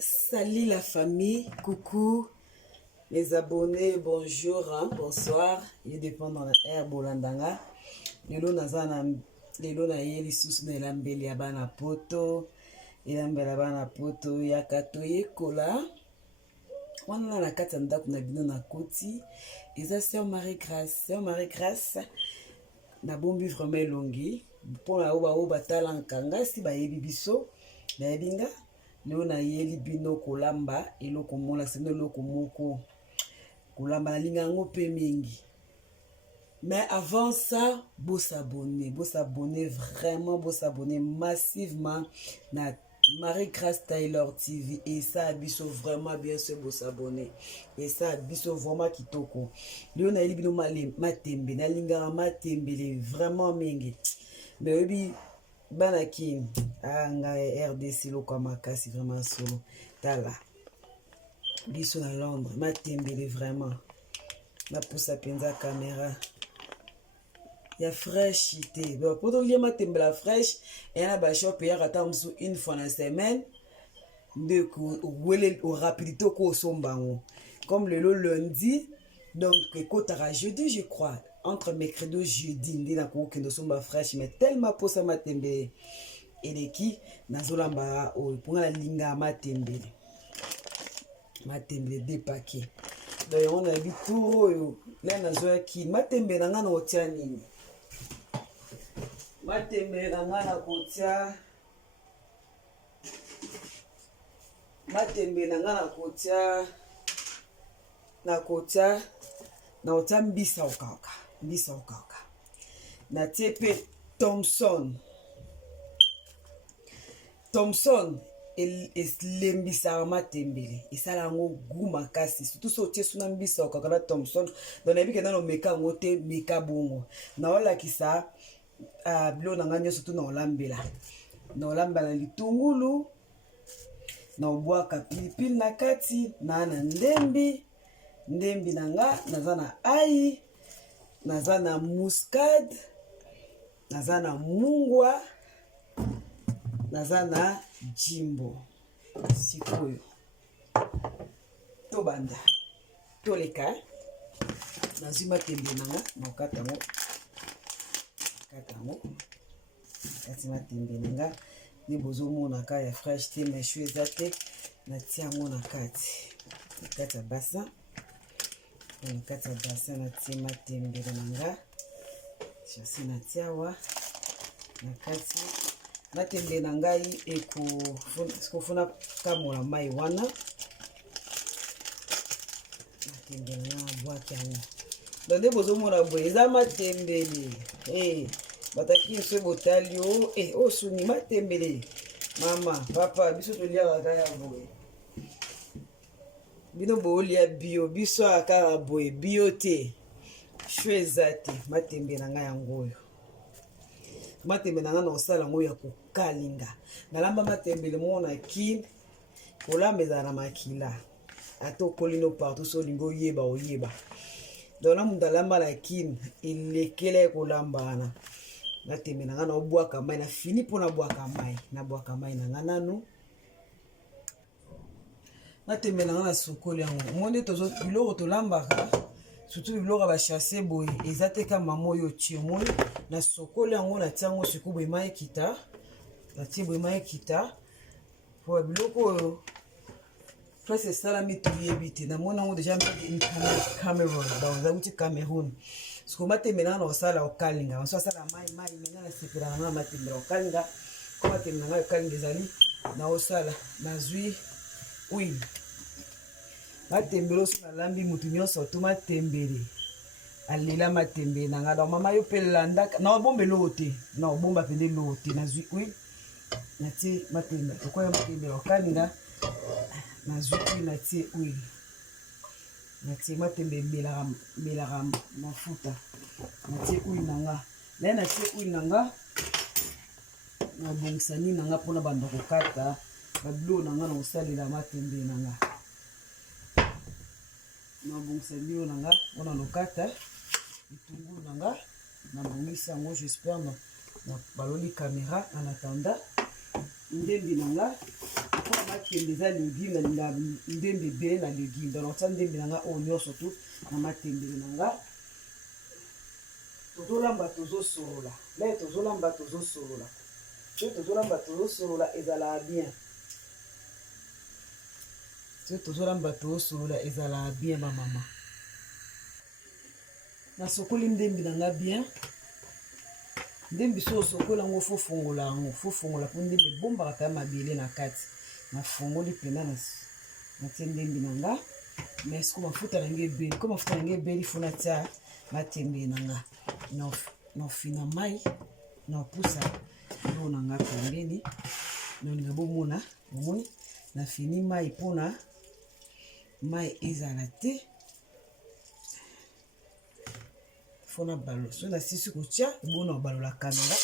Salut la famille, coucou les abonnés, bonjour, hein, bonsoir. Il dépend dans la air bolandanga. Lelo nazana lelo na yeli susu na elambeli ya bana poto. Elambela bana poto ya katoye kola. Wana na kati ya ndako na bino na koti. Eza Sœur Marie-Grâce. Sœur Marie-Grâce na bombi vraiment elongi. Pour la oba tala nkanga si ba yebi biso. Na yebinga. Leo na yeli bino kolamba eloko mona sene eloko moko kolamba na linga ngo pe mingi. Mais avant ça, beau s'abonner vraiment, beau s'abonner massivement na Marie-Grâce Taylor TV et ça abiso vraiment bien sûr beau s'abonner et ça abiso vraiment kitoko. Leo na yeli bino matembe na linga matembe vraiment mingi. Mais oui Banaki, anga RDC loko makasi vraiment solo. Tala. Biso na Londres, matembele vraiment. Na poussa penza caméra. Ya fraîche ité. Bon, pour ton lien matembela fraîche, et na ba shop ya rata une fois na semaine. De ko wele au rapidité ko sombango. Comme le lundi, donc kotara jeudi je crois. Entre mercredi et jeudi, ndi na kokendo somba fraîche mais tellement pour ça matembe eleki nazolamba o pour la linga matembe deux paquets. Donc on a vu tout là nazoya ki matembe nanga na otia nini matembe nanga na kotia matembe nanga na kotia na otia mbisa okaka na tepe Thompson lembisa matembele esala ngo guma kasi surtout so tie suna mbisa okaka na Thompson donc na bikena no meka ngote meka bongo na ola kisa bilo na nganya surtout na olambela litungulu na obwaka pilipili na kati na ndembi nanga naza na ai naza na muscade naza na mungwa naza na jimbo sikoyo tobanda toleka nazwi matembe nanga na okata ngo kati matembe nanga ni bozomona ka ya fraîche te mais chou eza te natia yango na kati ya bassin na kati ya bassin natie matembele nanga chasi natia wa na kati matembele na ngai ekofuna kamola mai wana matembele na bwaki yango donde bozomona boye eza matembele bataki nso botali o suni matembele mama papa biso toliaka kaka boye bino boolia bio biso akaka boye bio te sho eza te matembe na ngai yango oyo matembe na ngai na kosala yango ya kokalinga nalamba matembele moko na kine kolamba ezala na makila ata okolino partout so olingi oyeba donc na mundu alamba na kine elekele kolamba wana matembe na ngai na obwaka mai na fini mpo nabwaka mai na ngai nanu matembe na nga na sokoli yango monde tozo biloko tolambaka surtout biloko bachasse boye eza te kama moyo otie moi na sokoli yango natia yango sikoyo boye mai ekita natie boye mai ekita po biloko oyo place esalami toyebi te namona yango deja Cameroon baoza uti Cameroon siko matembe na nga na kosala okalinga baso asala mai menga na sepela na nga matembe na okalinga ko matembe na nga okalinga ezali na osala nazwi oui matembele oso nalambi mutu nyonso to matembele alela matembele nanga donc mama yo pe landaka na obomba eloko te na obomba pende eloko te nazwi oui natie matembele okoya matembele okalinga nazwi oui natie oui natie matembele melaka mafuta natie oui nanga naye natie oui nanga nabongisa nini nanga mpona banda kokata babilo nanga na kosalela matembele nanga nabongisa bio nanga mpona lokata bitungulu nanga nabongisa yango j'espère na baloli caméra en attendant ndembi nanga pour matembe eza légume na ndembe ebele na légume donc nakotia ndembe na nga oyo nyonso tu na matembele na nga tozolamba tozosolola me tozolamba tozosolola so tozolamba tozosolola ezalaka bien so tozolamba tozosolola ezalaka bien bamama nasokoli ndembi na nga bien ndembi so osokola yango fofongola yango fofongola mpo ndembi ebombaka kaya mabele na kati nafongoli mpena natie ndembi na nga mais ko mafuta na nga ebeli ko mafuta na nga ebeli fo natia matembele na nga naofina mai naopusa lo na nga pembeni naolinga bomona omoni nafini mai mpona mai ezala te fona balo so nasisi kotia ebona obalola kamera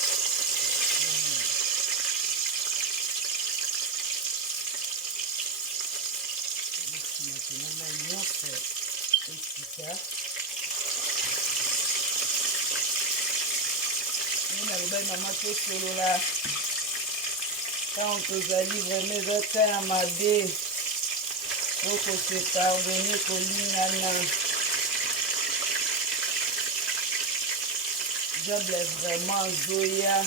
na mai nyonso ekita nina lobai mama tosolola ntango tozali vraimen ezota ya mabe okose pardone kolingana diable vraiment azoya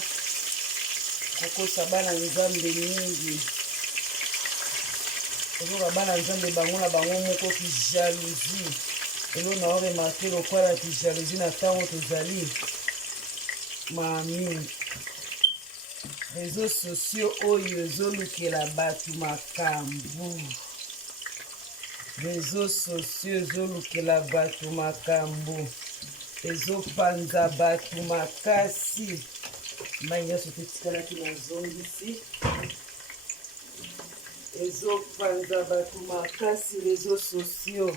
kokosa bana nzambe mingi ozoka bana nzambe bango na bango moko ki jalousie elo na oremarke lokola ki jalousie na ntango tozali mingi réseaux sociaux oyo ezolukela bato makambo réseaux sociaux ezolukela bato makambo ezopanza bato makasi mai nyonso tetikalaki nazongisi ezopanza bato makasi réseaux sociaux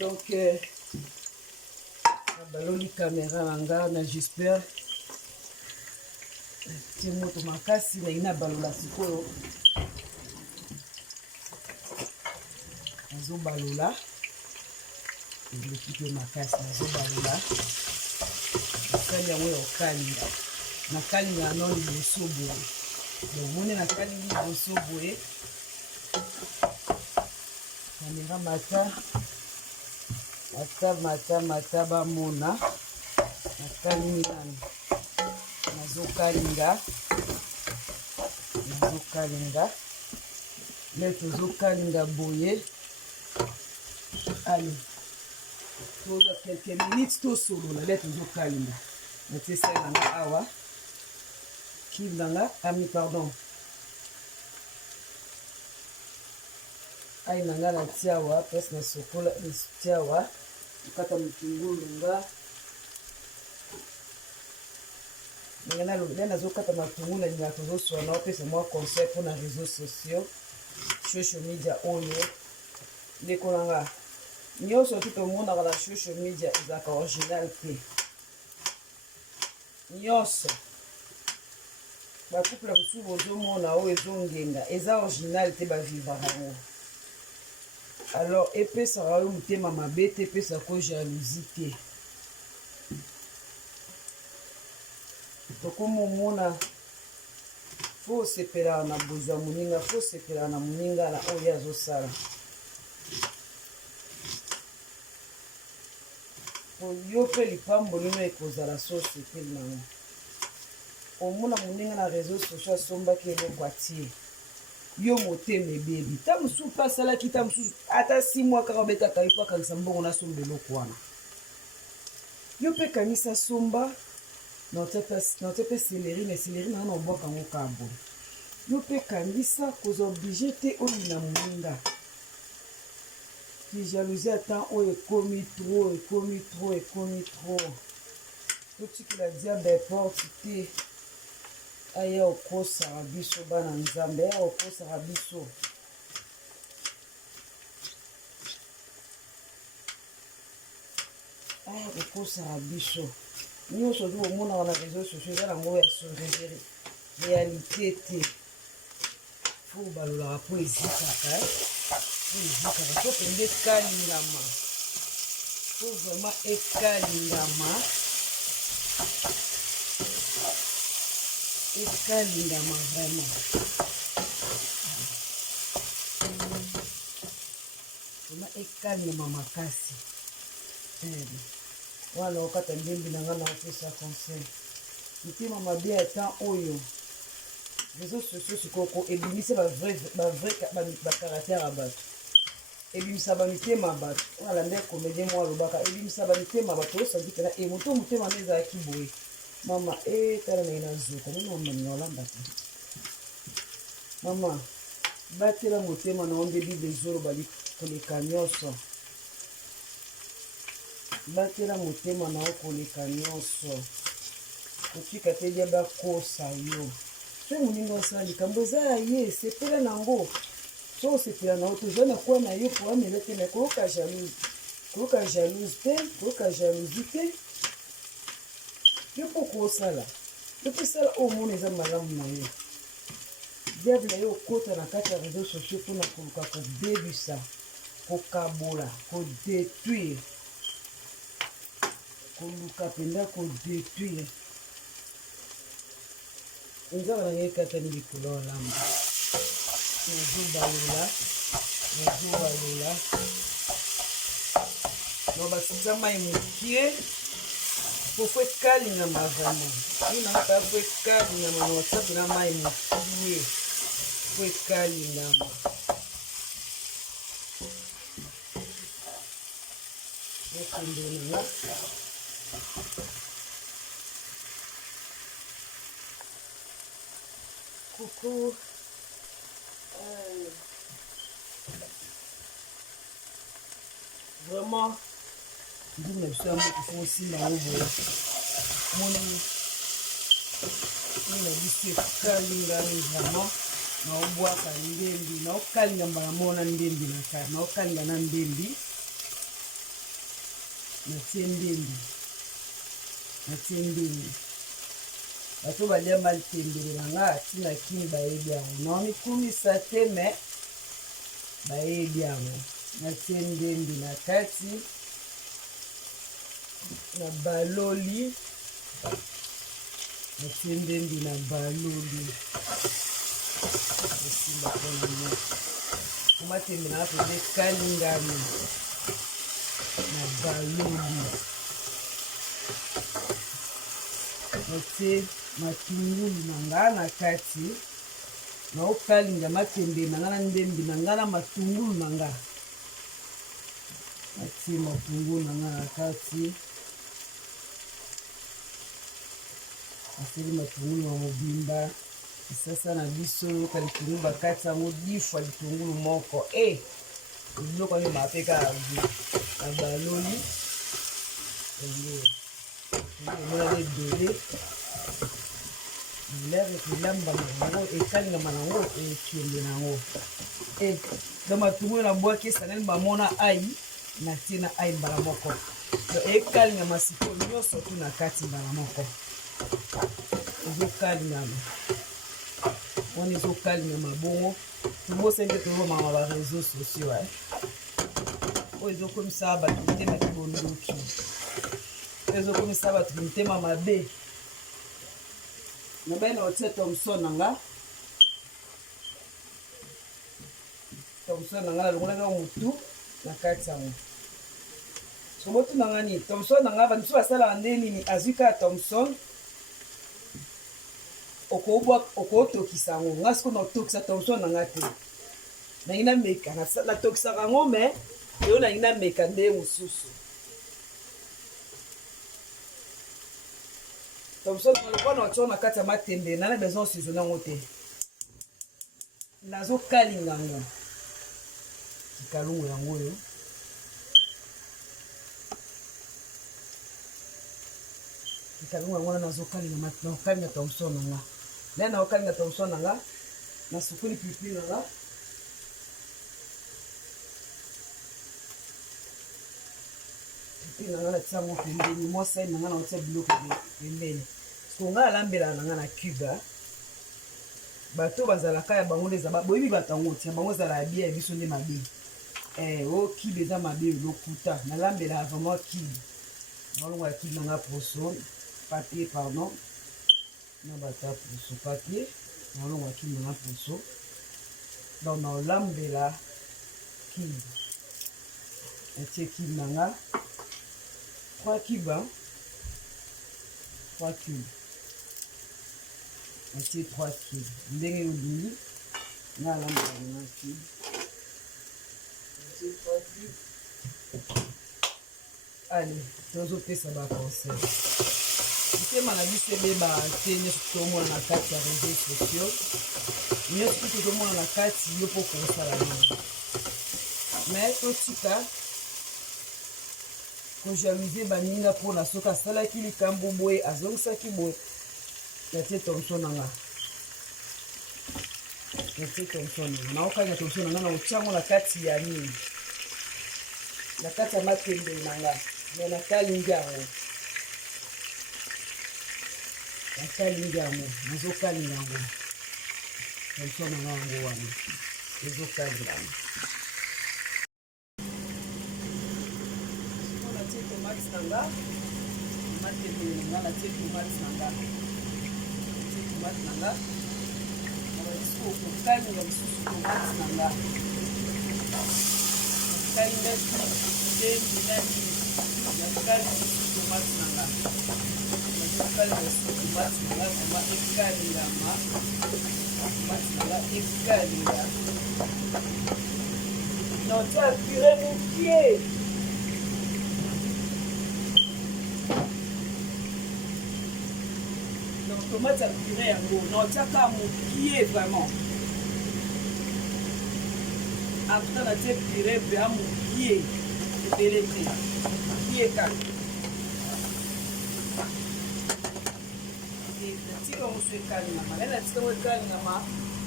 donc nabaloli kamera na nga na j'espère tie moto makasi nayi nabalola sikoyo nazobalola eleki mpe makasi nazobalola nasali yango ya okalinga nakalinga no liboso boye omoni nakalingi liboso boye kamera mata bamona nakalingi nani nazokalinga le tozokalinga boye allez toza quelques minutes tosolola le tozokalinga natie sel nanga awa kive nanga ami pardon ai nanga natia awa place nasokola natia awa okata motungulu nga ndenge nazokata matungulu nalinga tozoswana opesa mwa conseil mpona réseaux sociaux social media oyo ndeko nanga nyonso tu tomonaka na social media ezalaka original te nyonso bacouple mosusu bozomona oyo ezongenga eza original te bavivaka yango alors epesaka oyo motema mabe te epesaka oyo jalousie te tokomomona fo osepelaka na bozwa moninga fo osepelaka na moninga na oyo azosala yo mpe lipambo lino ekozala so osepeli nango omona moninga na réseau social asombaki eloko atie yo motema ebebi ta mosusu mpe asalaki ta mosusu ata 6 mois kaka obetaka ye po akangisa mbongo nasomba eloko wana yo mpe kangisa somba naotia mpe seleri na seleri nanga na obwaka yango kaka boye yo mpe kangisa kozwa oblige te oyo na moninga ki jalousie atan oyo ekomi trop totikela diable porte te aya okosaka biso bana nzambe aya okosaka biso aya okosaka biso nyonso tu omonaka na réseaux sociaux eza nango ya songegeri réalité te fo balolaka mpo ezikaka fo pende ekalingama fo vraiment ekalingama ekalingama vraiment. Toma ekalingama makasi. Wana okata ndembi na nga na opesa conseil. Motema mabe ya temps oyo réseaux sociaux sikoko ebimisa ba caractère ya bato. Ebimisa ba mitema bato. Wala nde comédien mwa lobaka ebimisa ba mitema bato osangi pena e moto motema ezalaki boye. Mama tala na ina zuka mama manyolanda te. Mama batela motema na onde bible zolo bali koleka nyonso. Batela motema na okoleka nyonso. Kotika te dia bakosa yo. So moninga osala likambo eza ya ye sepela nango. So sepela na oto ozwa na kwa na yo po amela te na koyoka jalouse. Koyoka jalouse te, koyoka jalousie te. Yo po kosala. Yo po sala omona eza malamu na yo. Diable yo okota na kati ya réseaux sociaux mpona koluka kobebisa, kokabola, kodétruire. Koluka mpenza kodétruire. Nzaka na ngai ekatani likolo ya lamba. Nazobalola. No basinza mai mokie. Pofo ekalingama vraiment. Yo nanga kaka po ekalingama na WhatsApp na mai mokie. Po ekalingama. Nakende nanga. Coucou. Vraiment, je me suis dit aussi la ouvre. Mon dit kalinga vraiment. Na obwaka ndembi, na okalinga mbala mona ndembi na kaya, na okalinga na ndembi. Na tie ndembi. Bato balia mal tembele nanga tina kini bayebi yango. Naomi kumisa te me bayebi yango. Na tie ndembi na kati. Na baloli. Na tie ndembi na baloli. Osimba pona mo. Kuma tembe na apede kalingami. Na baloli. Na tie matungulu na nga na kati na okalinga matembe na nga na ndembi na nga na matungulu na nga atie matungulu na nga na kati asili matungulu na mobimba sasa na biso kalitungulu bakati yango difwa litungulu moko biloko yango bapeka na baloli omona ebele lere kilamba nango ekalingama nango ekende nango do matungulu na bwaki esangali bamona ai na tie na ai mbala moko ekalingama sikoyo nyonso tu na kati mbala moko ezokalingama wana ezokalingama bongo tobosenge tozomama ba réseaux sociaux oyo ezokomisa bato mitema kibondoki oyo ezokomisa bato mitema mabe nabai na otie Thomson nanga nalongolaka mutu na kati yango sobotu nanga nini Thomson nanga bamisu basalaka nde nini azwi kaka Thomson okotokisa yango nga siko na otokisa Thomson nanga te nangi nameka natokisaka yango me eyo nangi nameka nde mosusu Thomson nalokwa na otio na kati ya matembe nana besoin osizona yango te nazokalinga yango kikalungu yango oyo kikalungu yango wana nazokalinga Thomson nanga nde naokalinga Thomson nanga nasukuli pilipili nanga pilipili nanga natia yango pembeni mosai nanga naotia biloko pembeni so nga alambelaka nanga na cuba bato bazalaka ya bango nde boyebi bato yango tia bango ezala ya bia ya biso nde mabe o kibe eza mabe lokuta nalambelaka vraiment kibe naolongo ya kibe nanga poso papier pardon na bata puso papier naolongwa kimba na puso donc naolambela kiba natie kiba nanga 3 kiba 3 cubes natie 3 cubes ndenge olingi nalambela na kiba natie 3 cubes. Allez, tozopesa baconseil motema na biso ebeba te nyonso tozomona na kati ya réseaux sociaux nyonso tozomona na kati yo mpo kosala nini mais totika kojamise baninga mpona soki asalaki likambo boye azongisaki boye natie tonso nanga naokanga tonso nanga na otiango na kati ya nini na kati ya matembele nanga me nakalingi yango nazokalinga yango tonso nanga yango wana ezokalinga yango natie tomate nanga matembele nanga natie tomate nanga nabalisusu kokalinga lisusu tomate nanga kalinga ndembe nani nakalinga tomate nanga nazokalinga tomate nanga koma ekalingama tomate nanga ekalinga naotia pure mokie donc tomate ya pure yango naotiaka mokie vraiment après natie pure mpe ya mokie ebele te mokie kaka natika mosu ekalingama naye natikango ekalingama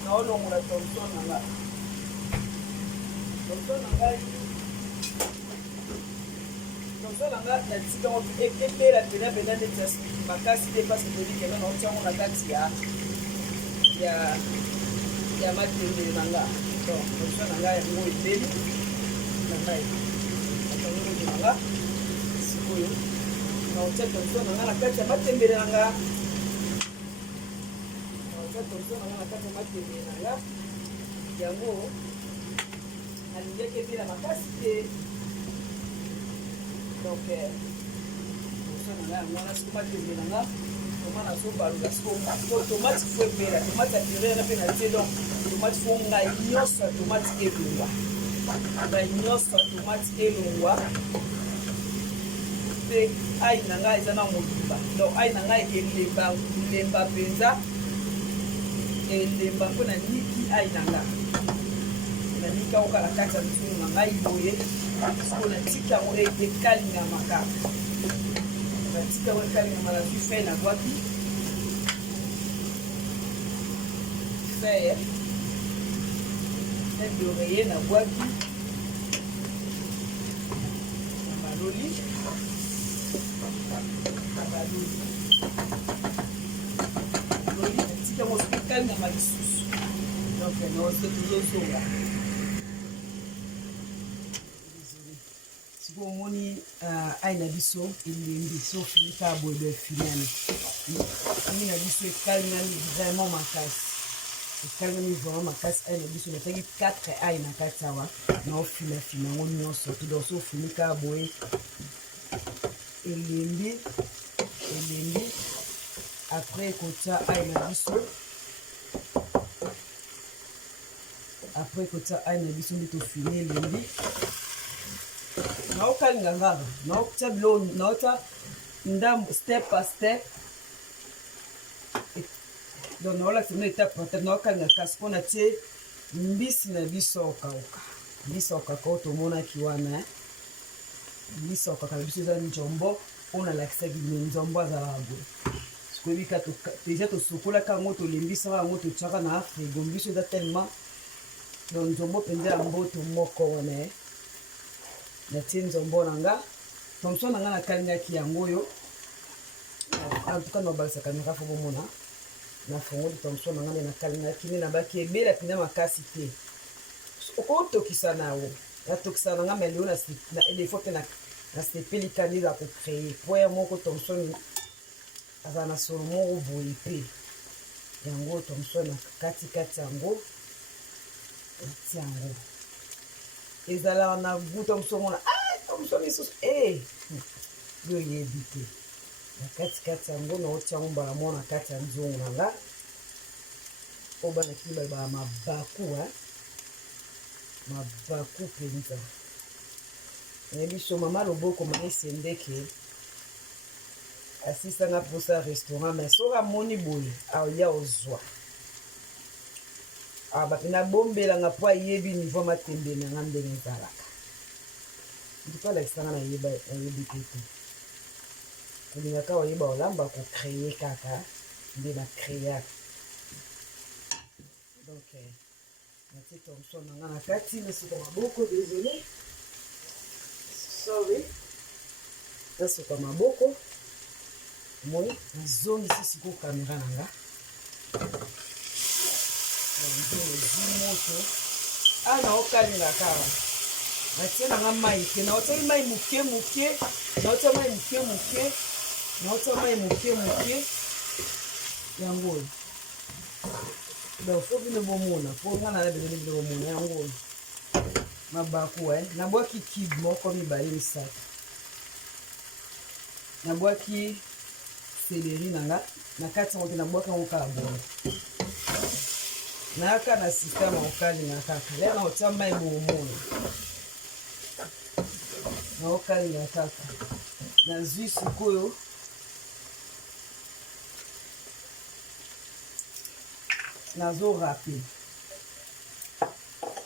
naolongola tonson nanga natikango ebela pena pena neti makasi te mpasi tolikena naotiango na kati ya matembele nanga donc tonson nanga yango ebeli nangai nanga sikoyo naotia tonson nanga na kati ya matembele nanga yango alingiaki ebela makasi te donc tonson nanga yango wana siko matembele nanga toma nazobalula siko tomate fo ebela tomate ya purere mpe natie donc tomate fo ngai nyonso ya tomate elongwa mpe ai na ngai eza na mobimba donc ai na ngai elemba mpenza elemba mpo na niki ai na nga nanika okala kati ya misunu na ngai boye siko natika yango ekalingama kaka natika yango ekalingama nazwi fe na bwaki fer d'oreiller na bwaki na baloli natika yango soki ekalingama lisusu donc nose tozozonga sikoyo omoni ai na biso elembi so filika boye efinani ai na biso ekalingami vraiment makasi ai na biso nataki 4 ai na kati awa naofilafina yango nyonso donc so filika boye elembi après kotia ai na biso nde tofini elembi naokalinga ngaka naotia bilo naotia ndambo step par step donc naolakisa no étape par étape naokalinga kasi mpo natie mbisi na biso okauka mbisi okauka oyo tomonaki wana mbisi okauka na biso eza njombo oyo nalakisaki bino njombo azalaka boye sikoyebika deja tosokolaka yango tolembisaka yango totiaka na frigo mbiso eza tellement donc nzombo mpenza ya mboto moko wana natie nzombo nanga tonso nanga nakalingaki yango oyo antuka nabalisaka mika fo bomona nafongoli tonso nanga nde nakalingaki nde nabaki ebela mpena makasi te okotokisa nawo natokisa nanga me lelo elefo mpe nasepeli kandi eza kocreye poya moko tonso azala na solo moko boye mpe yango tomso na kati yango tia yango ezala na goût tomso mona tomso lisusu yo yebi te na kati yango na otia yango mbala mona kati ya nzongo na nga po bana kili balobaka mabaku mpenza nayebi so mama loboko mama esendeke asisanga mposa restaurant mais soki amoni boye aolia ozwa bapena bombelanga mpo ayebi niveau matembe nanga ndenge ezalaka ndiko alakisanga nayebi te te kolingaka oyeba olamba kocreye kaka nde na créaka donc natie tomso nanga na kati nasuka maboko désolé sorry nasuka maboko moi nazongisi sikoyo kamera na nga moto naokalinga kaka natie nanga mai te naotiaki mai moke naotia mai moke yango oyo donc fo bino bomona po nga na labeleli bino bomona yango oyo mabaku nabwaki kibe moko mibale misato nabwaki seleri nanga na kati yango te nabwaki yango kala bono nayaka na systeme okalinga kaka lea naotia mai bomona naokalinga kaka nazwi sikoyo nazorape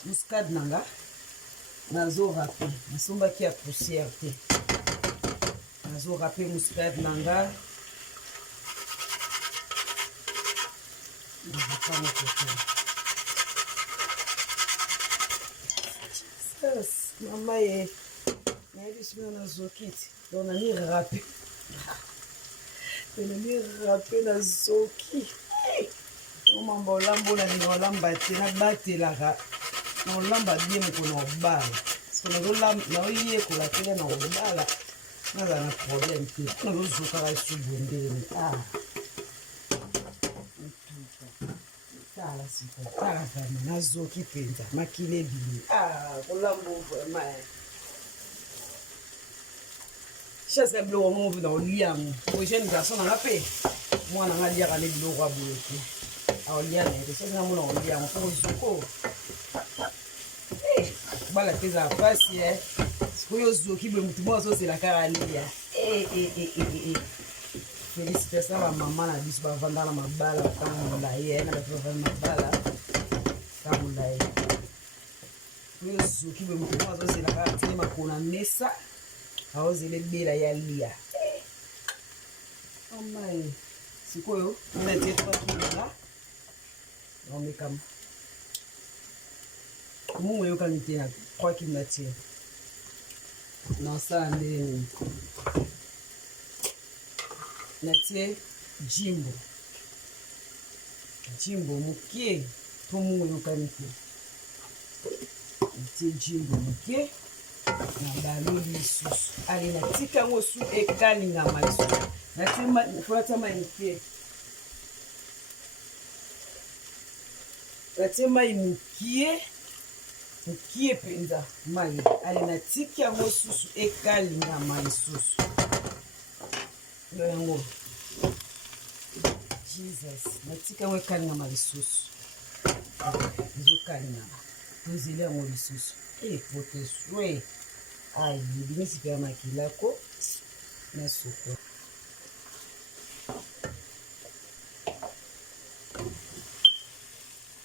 muscade nanga nazorape nasombaki ya poussière te nazorape muscade nanga mama ye nayebi sima nazoki ti donc nani rape nazoki omamba olamba onalinga olamba te nabatelaka na olamba bie moko na obala parceke naoyekola tele na obala nazala na problème te nazozokaka esubondeni tala siko tala vraimen nazoki mpenza makili ebimi kolamba vraimen chasse biloko mo mpe na oliango po jeune garçon nanga mpe mwana nga aliaka ne biloko aboye te aolia na ete soki namona oliango mpo ozuko bala te ezala mpasi sikoyo ozoki boye motu moko azozela kaka alia félicitation bamama na biso bavanda na mabala kaka molai na bato bavanda mabala kaka molai oyo ozoki boye motu moko azozela kaka atili makolo na mesa aozela ebela ya lia amae sikoyo natie 3 kilo naomekama mungu eyokani te na 3 kilo natie nasala ndeni natie jimbo mokie mpo mungu eyokani te natie jimbo mokie na baloli lisusu ale natika yango su ekalingama lisusu natia mai mokie natie mai mokie mpenza mai ale natiki yango susu ekalingama lisusu yo yango jesus natika yango ekalingama lisusu ezokalingama tozeli yango lisusu poteswe ebimisi mpe ya makilako na soko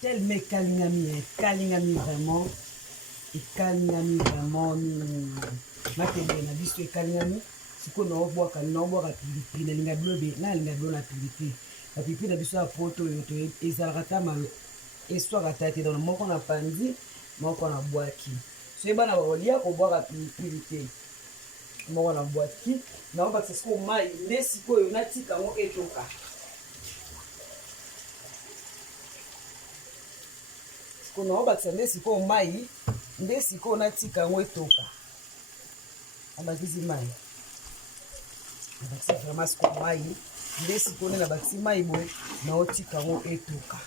tellement ekalingami vraiment matembele na biso ekalingami sikoyo naobwaka pilipili nalinga bilo na pilipili bapilipili na biso ya poto oyo ezalaka ta eswaka ta te donc moko na panzi moko na bwaki soyebana baolia kobwaka pilipili te moko na bwaki naobakisa sikoyo mai nde sikoyo natika yango etoka naobakisa nde sikoyo mai nde sikoyo natika yango etoka abakisi mai abakisa vraiment sikoyo mai nde sikoyo na bakisi mai boye naotika yango etoka,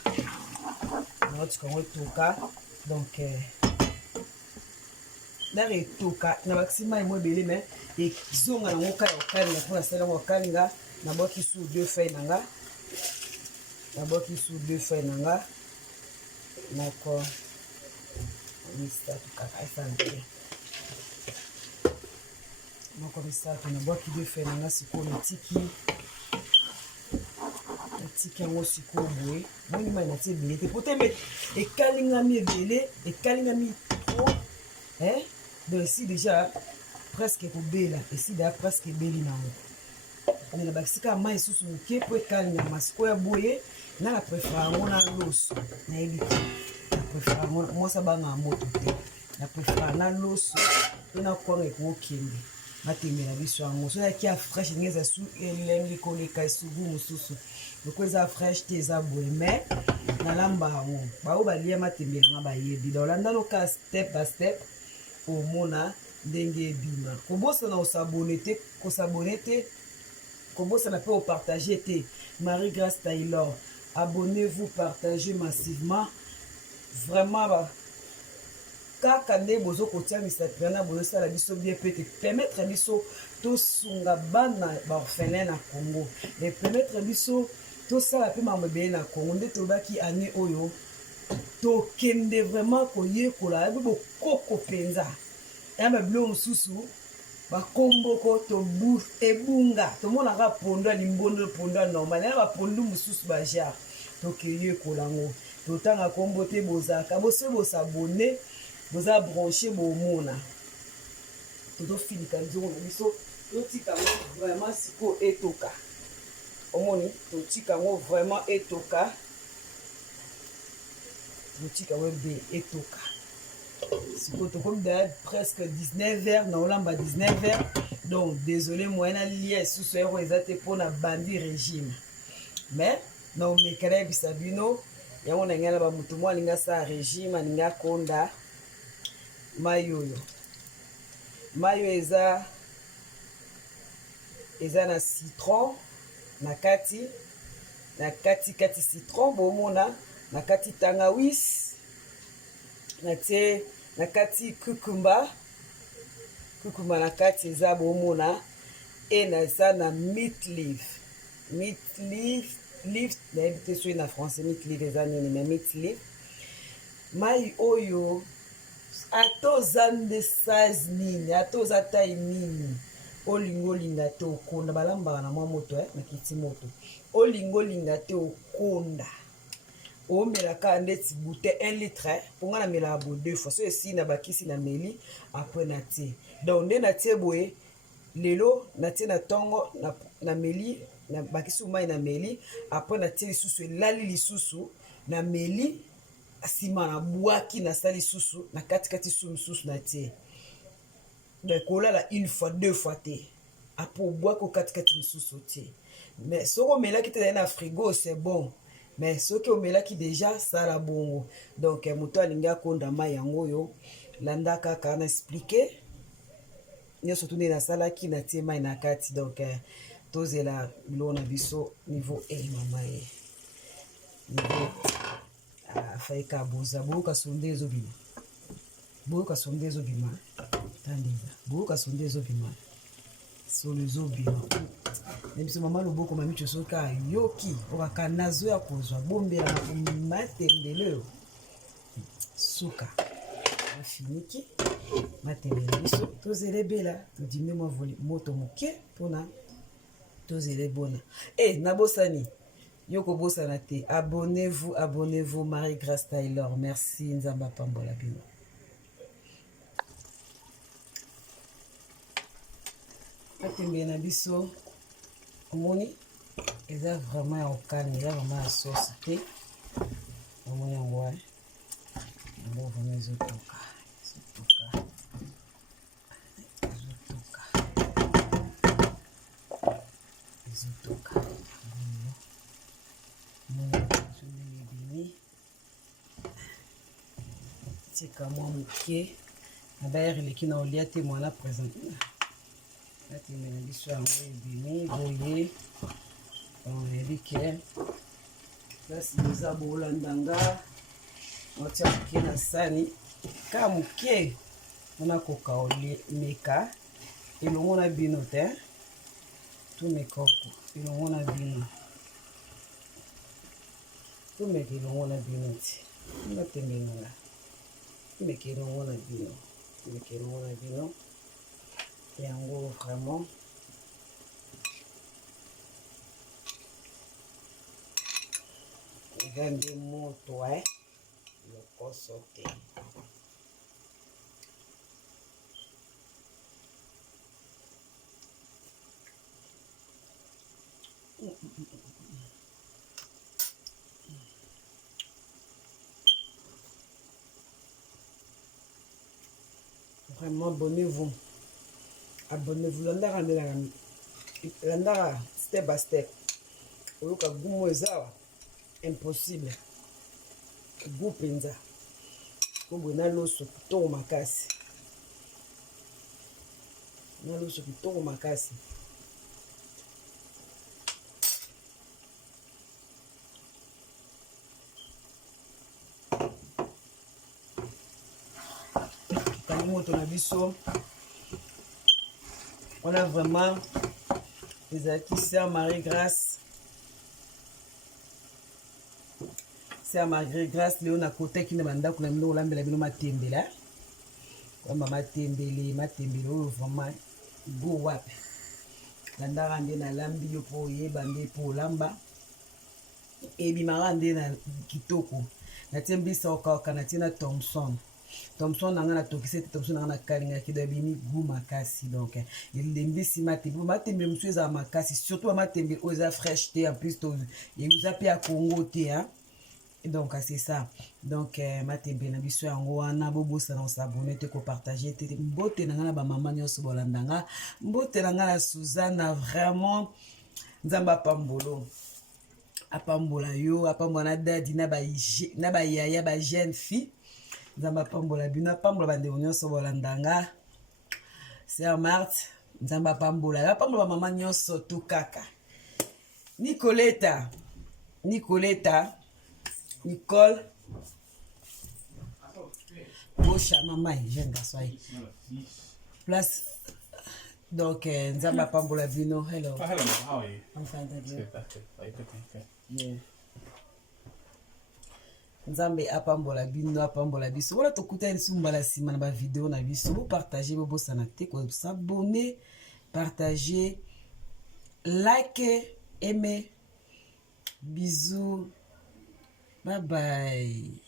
naotika yango etoka. Donc ndenge etoka na bakisi mai mo ebele me ezonga nango kaka ya kokalinga mpona asala yango kokalinga. Nabwaki su 2 feuilles na nga, nabwaki su 2 feuilles na nga moko misato kaka esala te moko misato. Nabwaki 2 feuilles na nga sikoyo natiki yango sikoyo boye moni mai natie ebele te po te mpe ekalingami ebele, ekalingami trop. Donc ici déjà presque ekobela, esi déjà presque ebeli nango. Mais na bakisika mai susu moke po ekalingama sikoyo boye. Nga na préfère yango na loso, nayebi te na préfère yango mwasi abanga moto te, na préfère na loso mpe na kwanga ekokende matembela biso yango. So yaki ya fraîche ndenge eza su elengi koleka esubu mosusu loko eza fraîche te eza boye me nalamba yango bao balia matembela nga bayebi. Donc olanda loka step by step omona ndenge ebima. Kobosana osabone te, kosabone te, kobosana mpe opartage te. Marie Grâce Taylor, abonnez-vous, partagez massivement. Vraiment, kaka nde bozo kotia misapirana bozo sala biso bien peut permettre biso to sunga bana ba orphelin na Congo. Et permettre biso to sala pe mambe na Congo nde tobaki année oyo to kende vraiment koyekola bo koko penza. Ya ba bilo mususu ba komboko to bu ebunga to mona ka pondo limbondo pondo normal na ba pondo mususu ba jar to keyekola ngo to tanga kombo te bozaka boso bosabone boza branché bomona to filika nzongo biso to tika vraiment siko etoka omoni to tika ngo vraiment etoka to tika webe etoka siko to comme d'ailleurs presque 19h na olamba 19h. Donc désolé moi na lia sous ce héros ezate pour na bandi régime mais na omekala bisabino ya on ngala ba mutu mo linga sa régime aninga konda mayo eza na citron na kati citron bomona na kati tangawis na tie na kati cucumber na kati eza bomona e na eza na meat leaf nayebi te soki na français meat leaf eza nini mais meat leaf mai oyo ata oza nde size nini ata oza tai nini olinga te okonda balambaka na mwa moto na kiti moto olinga te okonda omelaka ndeti bute 1 litre mponga na melaka bo 2 fois so esi na bakisi na meli apres na tie. Donc nde na tie boye lelo na tie na ntongo na meli na bakisi mai na meli apres na tie lisusu elali lisusu na meli nsima na bwaki na sali lisusu na katikati su lisusu na tie. Donc kolala 1 fois 2 fois te apres obwaki okatikati lisusu tie. Mais soko omelaki te na frigo c'est bon. Mais ce qui omelaki déjà sala bongo. Donc moto alinga konda mai yango yo landa kaka na expliquer nyonso tuni na salaki na tie mai na kati. Donc tozela bilo na biso niveau mama ye niveau faika boza boka sonde ezobima tandeza boka sonde ezobima solo ezobima biso mama loboko mamicho soka yoki okaka nazo ya kozwa bombela na matembele suka afiniki matembele biso tozelebela todime mwa moto moke mpona tozele bona nabosani yoko bosana te. Abonnez-vous Marie Grâce Taylor, merci nzamba pambola bino. Matembele na biso omoni eza vraiment ya okani eza vraiment ya sauce te omoni yango yango vraiment ezotoka tika mwa moke na bayere eleki na olia te mwana présente matembele na biso yango ebimi boye On dit que là c'est des abolandanga. On tient que na sani kamuke on a koka oli meka et le on a binote tout mes coco et le on a bino tout mes que le on a binote on a terminé mais que le on a bino mais que le on a bino et en gros vraiment grande moto le sauté. Vraiment abonnez-vous. Abonnez-vous. Landara step by step. Oluka gumo ezawa impossible. Gu penza. Kobo na loso kitoko makasi. Na loso kitoko makasi. Moto na biso on a vraiment les acquis Sœur Marie-Grâce Léo na côté qui ne banda kuna mino lambela bino matembela kwa matembele oyo vraiment go wapi landara nde na lambi yo po yeba nde po lamba ebimara nde na kitoko na tembisa okaka na tina Thompson nanga na tokise Thompson nanga na kalinga ki dabini gu makasi donc il lembisi matembe musu eza makasi surtout matembe oza fraîche te en plus to et vous appelez à Congo te hein donc c'est ça donc matembe na biso yango wana bobosa na s'abonner te ko partager te mbote nanga na ba mama nyonso bolandanga mbote nanga na Suzanne vraiment nzamba pambolo apambola yo apambola dadi na ba yaya ba jeune fille nzamba pambola bino pambola bande nyonso bolandanga Sœur Marthe nzamba pambola mama nyonso tu kaka Nicoletta Nicole Bocha maman jeune garçon place donc nzamba pambola bino hello how are you? I'm fine thank you. Okay. Yeah. Nzambe apambola bino apambola biso wala tokuta nsumba la sima na ba vidéo na biso bo partager bo bosana te ko s'abonner partager like aimer bisous bye bye.